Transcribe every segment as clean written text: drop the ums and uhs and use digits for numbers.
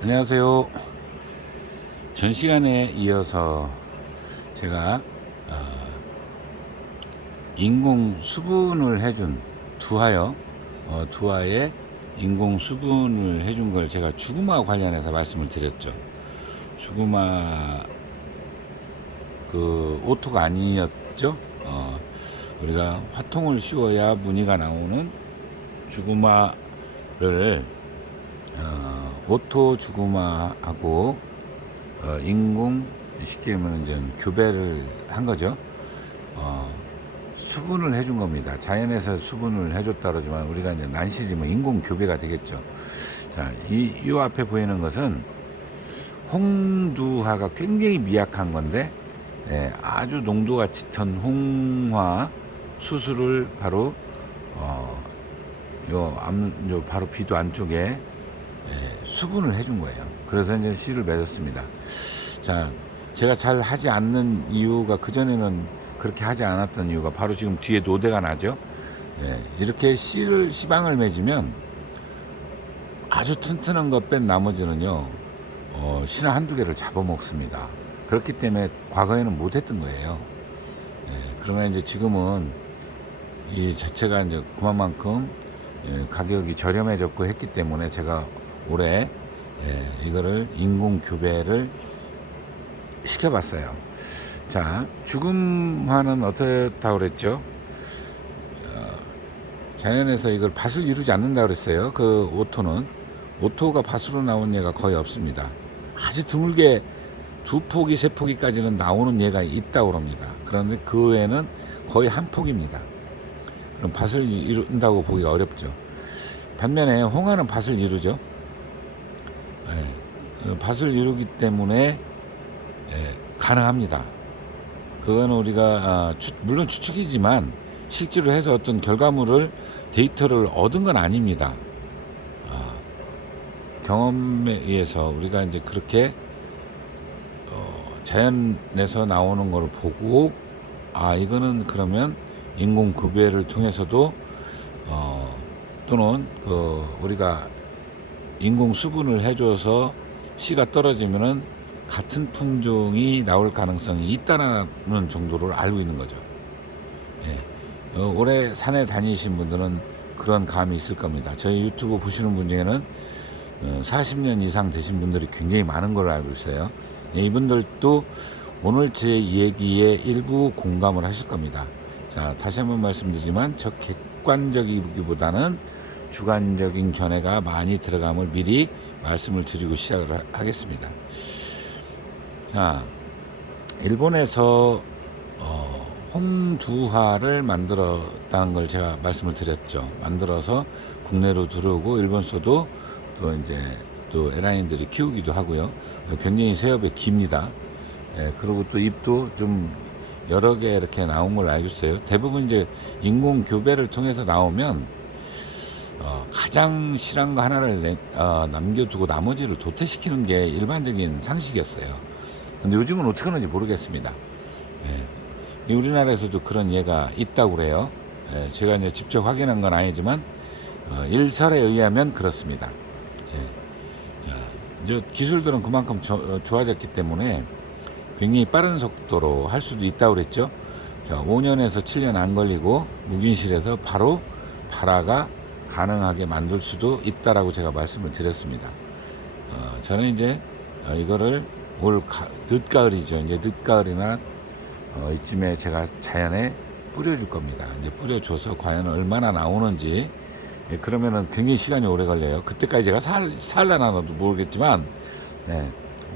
안녕하세요. 전 시간에 이어서 제가 인공 수분을 해준 두화에 인공 수분을 해준 걸 제가 주구마 관련해서 말씀을 드렸죠. 주구마 그 오토가 아니었죠. 우리가 화통을 씌워야 무늬가 나오는 주구마를 오토 주구마하고 인공 쉽게 말하면 이제 교배를 한 거죠. 수분을 해준 겁니다. 자연에서 수분을 해줬다 그러지만 우리가 이제 난시지면 인공 교배가 되겠죠. 자, 이 앞에 보이는 것은 홍두화가 굉장히 미약한 건데 아주 농도가 짙은 홍화 수술을 바로 요 바로 비도 안쪽에 수분을 해준 거예요. 그래서 이제 씨를 맺었습니다. 자, 제가 잘 하지 않는 이유가, 그전에는 그렇게 하지 않았던 이유가 바로 지금 뒤에 노대가 나죠. 이렇게 씨방을 맺으면 아주 튼튼한 것 뺀 나머지는요, 씨는 한두 개를 잡아먹습니다. 그렇기 때문에 과거에는 못했던 거예요. 그러나 이제 지금은 이 자체가 이제 그만큼 가격이 저렴해졌고 했기 때문에 제가 올해 이거를 인공 교배를 시켜봤어요. 자, 죽음화는 어떻다고 그랬죠? 자연에서 이걸 밭을 이루지 않는다 그랬어요. 그 오토가 밭으로 나온 예가 거의 없습니다. 아주 드물게 2포기, 3포기까지는 나오는 예가 있다고 합니다. 그런데 그 외에는 거의 한 폭입니다. 그럼 밭을 이룬다고 보기가 어렵죠. 반면에 홍화는 밭을 이루죠. 밭을 이루기 때문에 가능합니다. 그건 우리가 물론 추측이지만 실제로 해서 어떤 결과물을 데이터를 얻은 건 아닙니다. 경험에 의해서 우리가 이제 그렇게 자연에서 나오는 걸 보고 이거는 그러면 인공 교배를 통해서도 또는 우리가 인공 수분을 해줘서 씨가 떨어지면은 같은 품종이 나올 가능성이 있다는 정도를 알고 있는 거죠. 올해 산에 다니신 분들은 그런 감이 있을 겁니다. 저희 유튜브 보시는 분 중에는 40년 이상 되신 분들이 굉장히 많은 걸로 알고 있어요. 이분들도 오늘 제 얘기에 일부 공감을 하실 겁니다. 자, 다시 한번 말씀드리지만 저 객관적이기보다는 주관적인 견해가 많이 들어감을 미리 말씀을 드리고 시작을 하겠습니다. 자, 일본에서 홍두화를 만들었다는 걸 제가 말씀을 드렸죠. 만들어서 국내로 들어오고 일본서도 또 이제 또 에라인들이 키우기도 하고요. 굉장히 새업에 깁니다. 그리고 또 잎도 좀 여러 개 이렇게 나온 걸 알고 있어요. 대부분 이제 인공 교배를 통해서 나오면 가장 실한 거 하나를 남겨두고 나머지를 도태시키는 게 일반적인 상식이었어요. 근데 요즘은 어떻게 하는지 모르겠습니다. 우리나라에서도 그런 예가 있다고 그래요. 제가 이제 직접 확인한 건 아니지만 일설에 의하면 그렇습니다. 이제 기술들은 그만큼 좋아졌기 때문에 굉장히 빠른 속도로 할 수도 있다고 그랬죠. 자, 5년에서 7년 안 걸리고 무균실에서 바로 발화가 가능하게 만들 수도 있다라고 제가 말씀을 드렸습니다. 저는 이제 이거를 올 늦가을이죠. 이제 늦가을이나 이쯤에 제가 자연에 뿌려줄 겁니다. 이제 뿌려줘서 과연 얼마나 나오는지, 그러면은 굉장히 시간이 오래 걸려요. 그때까지 제가 살라나도 모르겠지만,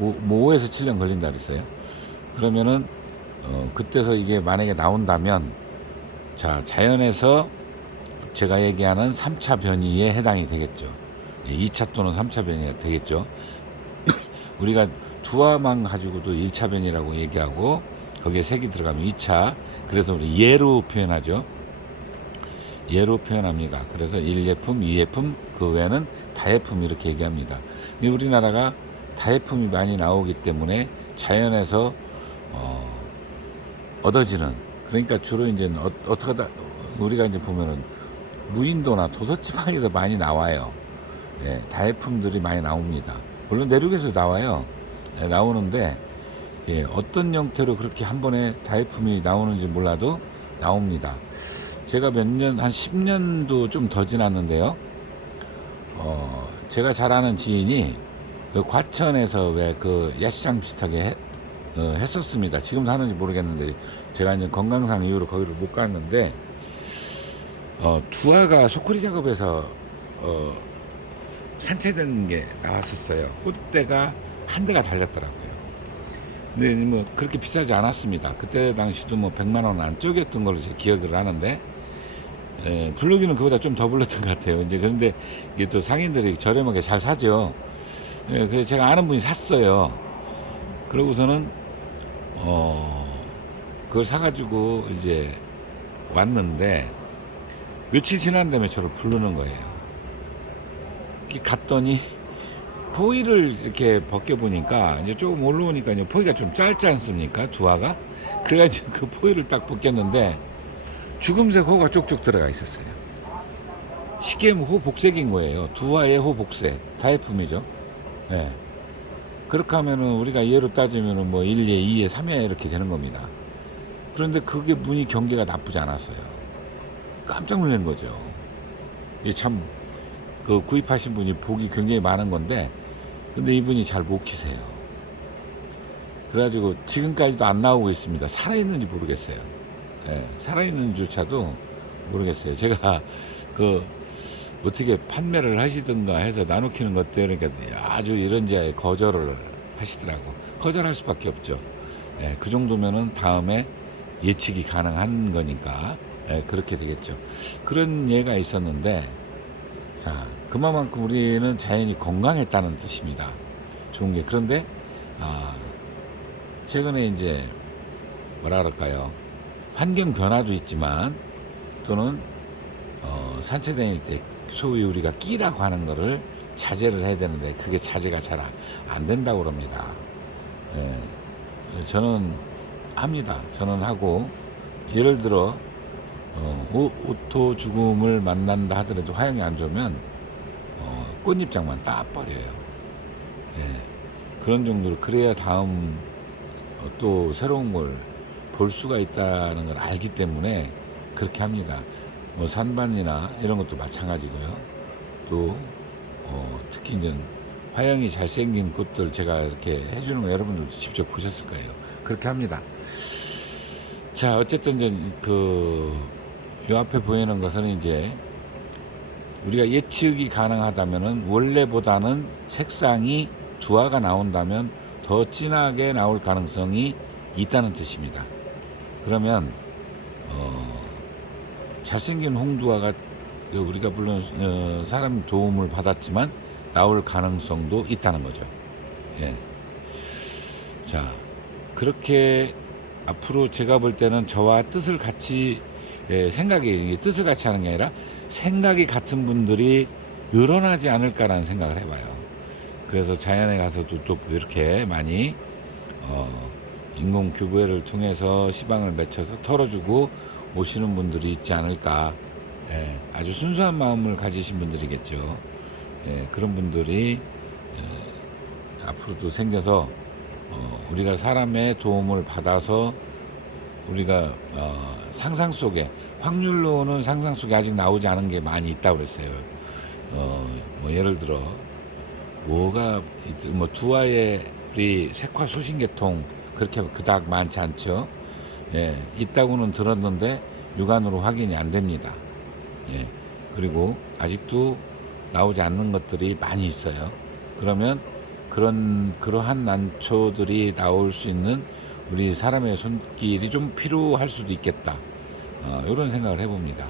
5에서 7년 걸린다 그랬어요. 그러면은, 그때서 이게 만약에 나온다면, 자, 자연에서 제가 얘기하는 3차 변이에 해당이 되겠죠. 2차 또는 3차 변이가 되겠죠. 우리가 두화만 가지고도 1차 변이라고 얘기하고, 거기에 색이 들어가면 2차, 그래서 우리 예로 표현하죠. 예로 표현합니다. 그래서 1예품, 2예품, 그 외에는 다예품 이렇게 얘기합니다. 우리나라가 다예품이 많이 나오기 때문에 자연에서 얻어지는, 그러니까 주로 이제 어떻게 하다 우리가 이제 보면은 무인도나 도서지방에서 많이 나와요. 다예품들이 많이 나옵니다. 물론 내륙에서 나와요. 예, 나오는데 예, 어떤 형태로 그렇게 한 번에 다이품이 나오는지 몰라도 나옵니다. 제가 몇 년, 한 10년도 좀 더 지났는데요. 제가 잘 아는 지인이 그 과천에서 왜 그 야시장 비슷하게 했었습니다. 지금 사는지 모르겠는데 제가 이제 건강상 이유로 거기를 못 갔는데 두화가 소쿠리 작업에서 산채된 게 나왔었어요. 꽃대가 한 대가 달렸더라고요. 근데 뭐 그렇게 비싸지 않았습니다. 그때 당시도 뭐 100만 원 안쪽이었던 걸로 제 기억을 하는데 블루기는 그보다 좀 더 불렀던 것 같아요. 이제 그런데 이게 또 상인들이 저렴하게 잘 사죠. 그래서 제가 아는 분이 샀어요. 그러고서는 그걸 사가지고 이제 왔는데 며칠 지난 다음에 저를 부르는 거예요. 갔더니 포위를 이렇게 벗겨보니까 이제 조금 올라오니까 이제 포위가 좀 짧지 않습니까? 두화가? 그래가지고 그 포위를 딱 벗겼는데 죽음색 호가 쪽쪽 들어가 있었어요. 쉽게 하면 호복색인 거예요. 두화의 호복색. 다이품이죠. 네. 그렇게 하면은 우리가 예로 따지면은 뭐 1예, 2예, 3예 이렇게 되는 겁니다. 그런데 그게 문이 경계가 나쁘지 않았어요. 깜짝 놀란 거죠. 이게 참, 그 구입하신 분이 복이 굉장히 많은 건데, 근데 이분이 잘 못 키세요. 그래가지고 지금까지도 안 나오고 있습니다. 살아있는지 모르겠어요. 예, 살아있는지조차도 모르겠어요. 제가 그 어떻게 판매를 하시든가 해서 나누키는 것도 그러니까 아주 이런지하에 거절을 하시더라고. 거절할 수밖에 없죠. 예, 그 정도면은 다음에 예측이 가능한 거니까 예, 그렇게 되겠죠. 그런 예가 있었는데 자 그만큼 우리는 자연이 건강했다는 뜻입니다. 좋은 게 그런데 최근에 이제 뭐라 그럴까요? 환경 변화도 있지만 또는 산책 다닐 때 소위 우리가 끼라고 하는 거를 자제를 해야 되는데 그게 자제가 잘 안 된다고 그럽니다. 예, 저는 합니다. 저는 하고 예를 들어 오토 죽음을 만난다 하더라도 화형이 안 좋으면 꽃잎장만 따버려요. 예, 그런 정도로 그래야 다음 또 새로운 걸 볼 수가 있다는 걸 알기 때문에 그렇게 합니다. 뭐 산반이나 이런 것도 마찬가지고요. 또 특히 이제 화형이 잘생긴 꽃들 제가 이렇게 해주는 거 여러분들 직접 보셨을 거예요. 그렇게 합니다. 자 어쨌든 이제 요 앞에 보이는 것은 이제 우리가 예측이 가능하다면은 원래보다는 색상이 두화가 나온다면 더 진하게 나올 가능성이 있다는 뜻입니다. 그러면 잘생긴 홍두화가 우리가 물론 사람 도움을 받았지만 나올 가능성도 있다는 거죠. 예. 자 그렇게 앞으로 제가 볼 때는 저와 뜻을 같이 생각이 뜻을 같이 하는 게 아니라 생각이 같은 분들이 늘어나지 않을까라는 생각을 해봐요. 그래서 자연에 가서도 또 이렇게 많이 인공 교배를 통해서 시방을 맺혀서 털어주고 오시는 분들이 있지 않을까. 예, 아주 순수한 마음을 가지신 분들이겠죠. 예, 그런 분들이 앞으로도 생겨서 우리가 사람의 도움을 받아서 우리가 상상 속에 확률로는 상상 속에 아직 나오지 않은 게 많이 있다고 그랬어요. 뭐 예를 들어 뭐가 뭐 두화의 우리 색화소신계통 그렇게 그닥 많지 않죠. 예, 있다고는 들었는데 육안으로 확인이 안 됩니다. 예, 그리고 아직도 나오지 않는 것들이 많이 있어요. 그러면 그러한 난초들이 나올 수 있는 우리 사람의 손길이 좀 필요할 수도 있겠다. 이런 생각을 해봅니다.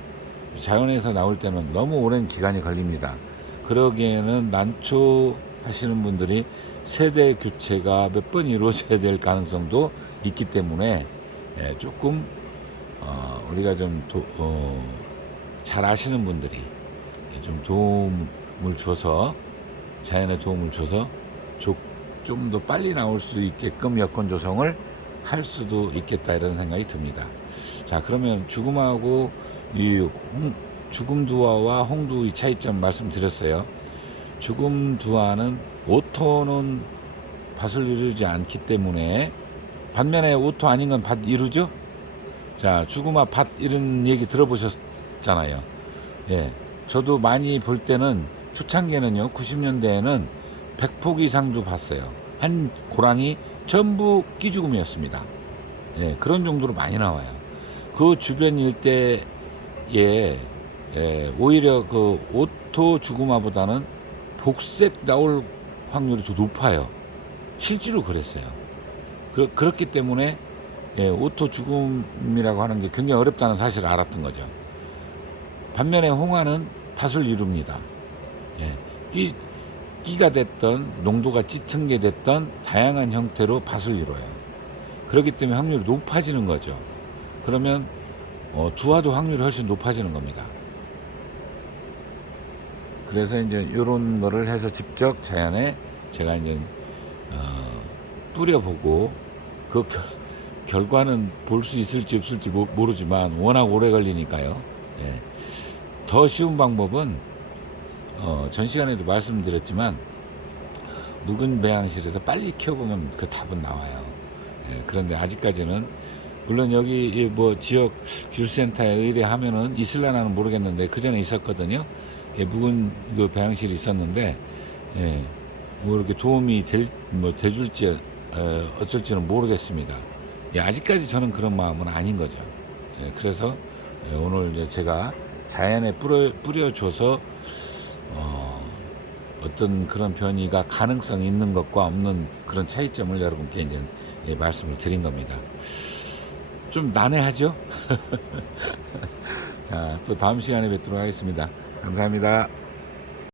자연에서 나올 때는 너무 오랜 기간이 걸립니다. 그러기에는 난초 하시는 분들이 세대 교체가 몇 번 이루어져야 될 가능성도 있기 때문에 조금 우리가 좀 잘 아시는 분들이 좀 도움을 줘서 자연의 도움을 줘서 좀 더 빨리 나올 수 있게끔 여건 조성을 할 수도 있겠다 이런 생각이 듭니다. 자 그러면 죽음하고 이 죽음두화와 홍두의 차이점 말씀드렸어요. 죽음 두화는 오토는 밭을 이루지 않기 때문에, 반면에 오토 아닌 건 밭 이루죠? 자, 죽음아 밭 이런 얘기 들어보셨잖아요. 예. 저도 많이 볼 때는, 초창기에는요, 90년대에는 100포기 이상도 봤어요. 한 고랑이 전부 끼죽음이었습니다. 예, 그런 정도로 많이 나와요. 그 주변 일대에, 오히려 그 오토 죽음화보다는 복색 나올 확률이 더 높아요. 실제로 그랬어요. 그렇기 때문에 오토 죽음이라고 하는 게 굉장히 어렵다는 사실을 알았던 거죠. 반면에 홍화는 밭을 이룹니다. 예, 끼가 됐던, 농도가 짙은 게 됐던 다양한 형태로 밭을 이뤄요. 그렇기 때문에 확률이 높아지는 거죠. 그러면 두화도 확률이 훨씬 높아지는 겁니다. 그래서 이제 이런 거를 해서 직접 자연에 제가 이제 뿌려보고, 그 결과는 볼 수 있을지 없을지 모르지만 워낙 오래 걸리니까요. 예. 더 쉬운 방법은 전 시간에도 말씀드렸지만, 묵은 배양실에서 빨리 키워보면 그 답은 나와요. 예. 그런데 아직까지는, 물론 여기 뭐 지역 귤센터에 의뢰하면은 있을라나는 모르겠는데, 그 전에 있었거든요. 예, 묵은 그 배양실이 있었는데, 예, 뭐 이렇게 도움이 돼줄지 어쩔지는 모르겠습니다. 예, 아직까지 저는 그런 마음은 아닌 거죠. 예, 그래서 오늘 이제 제가 자연에 뿌려줘서 어떤 그런 변이가 가능성이 있는 것과 없는 그런 차이점을 여러분께 이제 말씀을 드린 겁니다. 좀 난해하죠? 자, 또 다음 시간에 뵙도록 하겠습니다. 감사합니다.